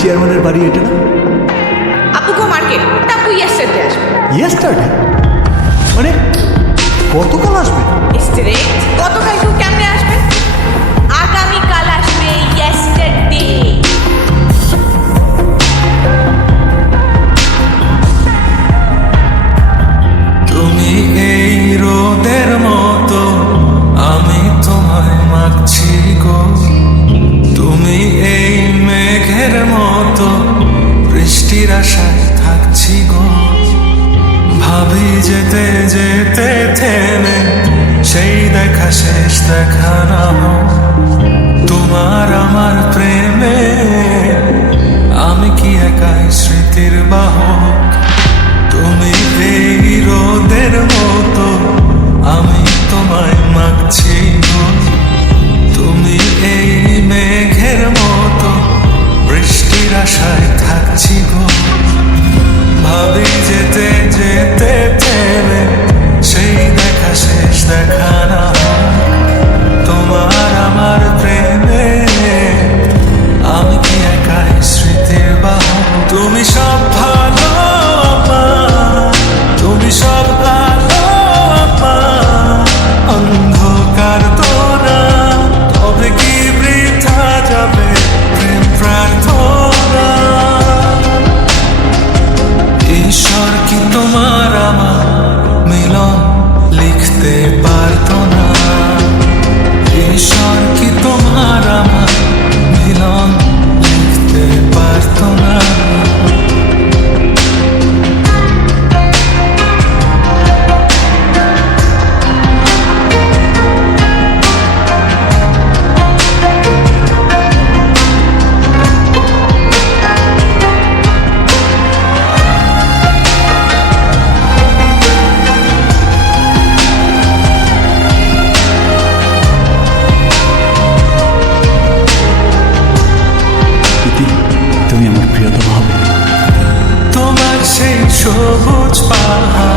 চেয়ারম্যানের বাড়ি এটা না? আপু গো মার্কেট আপু ইয়েস্টারডে আসবে। ইয়েস্টারডে মানে কতকাল আসবে? স্ট্রেট গতকাল মতো বৃষ্টির আশায় থাকছি গো। ভাবি যেতে যেতে থেমে, সেই দেখা শেষ দেখা নামো। তোমার আমার প্রেমে আমি কি একাই স্মৃতির বাহক? তুমি এই ভাবি যেতে যেতে থেমে সেই দেখা শেষ দেখা। সবুজ পাহাড়